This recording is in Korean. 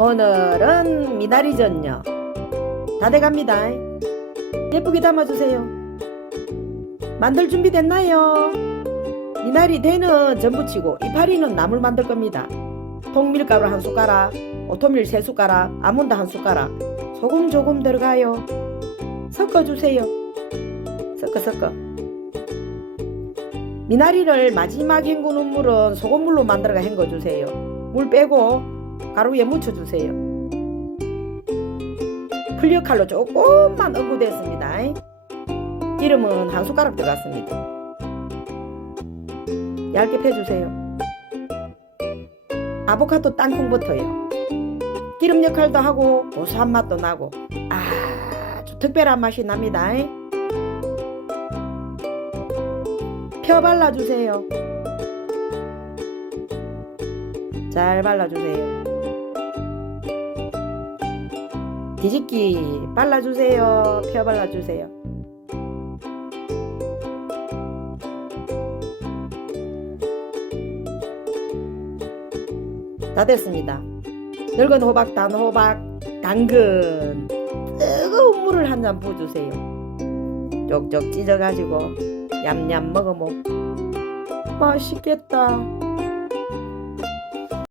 오늘은 미나리 전요. 다 돼갑니다. 예쁘게 담아주세요. 만들 준비 됐나요? 미나리 대는 전 부치고 이파리는 나물 만들 겁니다. 통밀가루 한 숟가락, 오토밀 세 숟가락, 아몬드 한 숟가락, 소금 조금 들어가요. 섞어주세요. 섞어 섞어. 미나리를 마지막 헹구는 물은 소금물로 만들어가 헹궈주세요. 물 빼고 가루에 묻혀주세요. 풀려 칼로 조금만 응고됐습니다. 기름은 한 숟가락 들어갔습니다. 얇게 펴주세요. 아보카도 땅콩버터요. 기름 역할도 하고 고소한 맛도 나고 아주 특별한 맛이 납니다. 펴 발라주세요. 잘 발라주세요. 뒤집기 발라주세요. 펴 발라주세요. 다 됐습니다. 늙은 호박, 단 호박, 당근, 뜨거운 물을 한 잔 부어주세요. 쪽쪽 찢어가지고 얌얌 먹어먹. 맛있겠다.